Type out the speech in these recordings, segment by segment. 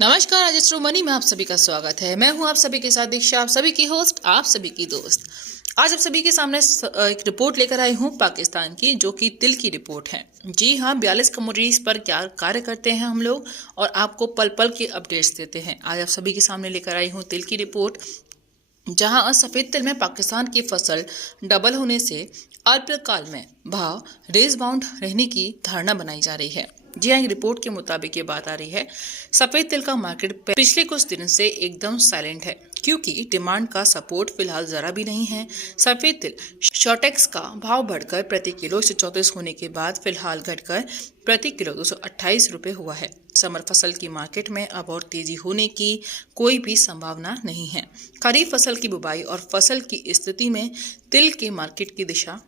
नमस्कार, रजिस्ट्रो मनी में आप सभी का स्वागत है। मैं हूं आप सभी के साथ दीक्षा, आप सभी की होस्ट, आप सभी की दोस्त। आज आप सभी के सामने एक रिपोर्ट लेकर आई हूं पाकिस्तान की, जो कि तिल की रिपोर्ट है। जी हां, 42 कमोडिटीज पर क्या कार्य करते हैं हम लोग और आपको पल पल की अपडेट्स देते हैं। आज आप सभी के सामने लेकर आई हूं तिल की रिपोर्ट, जहां सफेद तिल में पाकिस्तान की फसल डबल होने से अल्पकाल में भाव रेंज बाउंड रहने की धारणा बनाई जा रही है। जी हाँ, रिपोर्ट के मुताबिक ये बात आ रही है, सफेद तिल का मार्केट पिछले कुछ दिन से एकदम साइलेंट है, क्योंकि डिमांड का सपोर्ट फिलहाल जरा भी नहीं है। सफेद तिल शॉर्टेक्स का भाव बढ़कर प्रति किलो 134 होने के बाद फिलहाल घटकर प्रति किलो 228 रुपए हुआ है। समर फसल की मार्केट में अब और तेजी होने की कोई भी संभावना नहीं है। खरीफ फसल की बुवाई और फसल की स्थिति में तिल के मार्केट की दिशा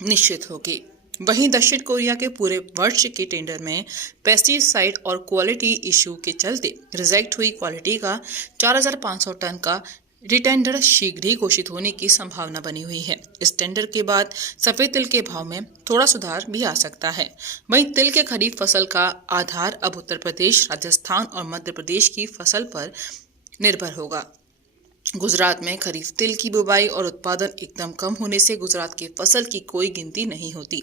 निश्चित होगी। वहीं दक्षिण कोरिया के पूरे वर्ष के टेंडर में पेस्टिसाइड और क्वालिटी इश्यू के चलते रिजेक्ट हुई क्वालिटी का 4,500 टन का रिटेंडर शीघ्र ही घोषित होने की संभावना बनी हुई है। इस टेंडर के बाद सफेद तिल के भाव में थोड़ा सुधार भी आ सकता है। वहीं तिल के खरीफ फसल का आधार अब उत्तर प्रदेश, राजस्थान और मध्य प्रदेश की फसल पर निर्भर होगा। गुजरात में खरीफ तिल की बुवाई और उत्पादन एकदम कम होने से गुजरात की फसल की कोई गिनती नहीं होती।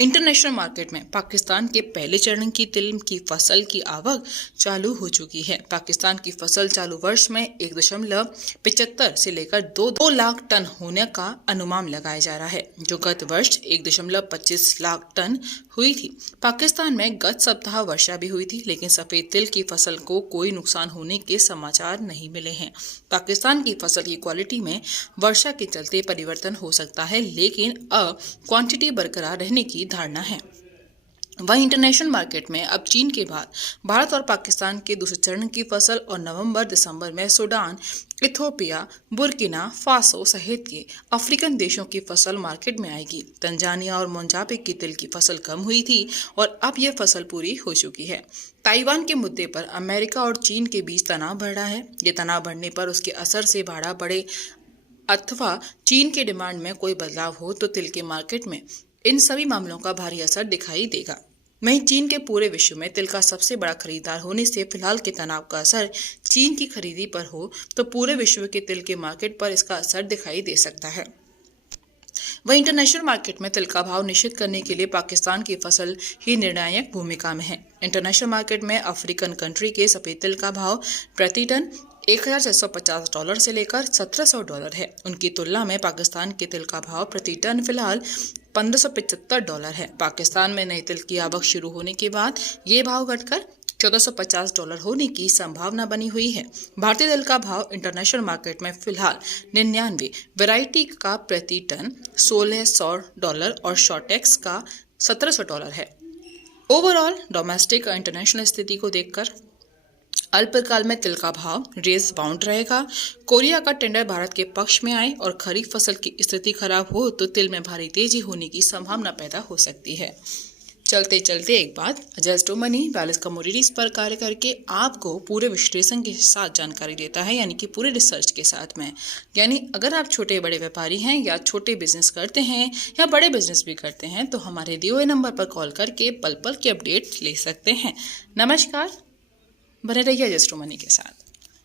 इंटरनेशनल मार्केट में पाकिस्तान के पहले चरण की तिल की फसल की आवक चालू हो चुकी है। पाकिस्तान की फसल चालू वर्ष में 1.75 से लेकर 2 लाख टन होने का अनुमान लगाया जा रहा है, जो गत वर्ष 1.25 लाख टन हुई थी। पाकिस्तान में गत सप्ताह वर्षा भी हुई थी, लेकिन सफेद तिल की फसल को कोई नुकसान होने के समाचार नहीं मिले हैं। पाकिस्तान की फसल की क्वालिटी में वर्षा के चलते परिवर्तन हो सकता है, लेकिन क्वांटिटी बरकरार रहने की धारणा है। वहीं इंटरनेशनल मार्केट में अब चीन के बाद भारत और पाकिस्तान के दूसरे चरण की फसल और नवंबर-दिसंबर में सूडान, इथियोपिया, बुर्किना फासो सहित के अफ्रीकन देशों की फसल मार्केट में आएगी। तंजानिया और मोजाम्बिक की तिल की फसल कम हुई थी और अब यह फसल पूरी हो चुकी है। ताइवान के मुद्दे पर अमेरिका और चीन के बीच तनाव बढ़ रहा है। ये तनाव बढ़ने पर उसके असर से भाड़ा बढ़े अथवा चीन के डिमांड में कोई बदलाव हो तो तिल के मार्केट में इन सभी मामलों का भारी असर दिखाई देगा। वहीं चीन के पूरे विश्व में तिल का सबसे बड़ा खरीदार होने से फिलहाल के तनाव का असर चीन की खरीदी पर हो तो पूरे विश्व के तिल के मार्केट पर इसका असर दिखाई दे सकता है। वहीं इंटरनेशनल मार्केट में तिल का भाव निश्चित करने के लिए पाकिस्तान की फसल ही निर्णायक भूमिका में है। इंटरनेशनल मार्केट में अफ्रीकन कंट्री के सफेद तिल का भाव प्रति टन $1,650 से लेकर $1,700 है। उनकी तुलना में पाकिस्तान के तिल का भाव प्रति टन फिलहाल $1,575 है। पाकिस्तान में नए तिल की आवक शुरू होने के बाद ये भाव घटकर $1,450 होने की संभावना बनी हुई है। भारतीय तिल का भाव इंटरनेशनल मार्केट में फिलहाल 99 वैरायटी का प्रति टन $1,600 और शॉर्टेक्स का $1,700 है। ओवरऑल डोमेस्टिक और इंटरनेशनल स्थिति को देखकर अल्पकाल में तिल का भाव रेंज बाउंड रहेगा। कोरिया का टेंडर भारत के पक्ष में आए और खरीफ फसल की स्थिति खराब हो तो तिल में भारी तेजी होने की संभावना पैदा हो सकती है। चलते चलते एक बात, रजिस्ट्रो मनी 42 कमोडिटीज पर कार्य करके आपको पूरे विश्लेषण के साथ जानकारी देता है, यानी कि पूरे रिसर्च के साथ में। यानी अगर आप छोटे बड़े व्यापारी हैं या छोटे बिजनेस करते हैं या बड़े बिजनेस भी करते हैं तो हमारे दिए हुए नंबर पर कॉल करके पल पल की अपडेट ले सकते हैं। नमस्कार, बने रहिए रजिस्ट्रो मनी के साथ।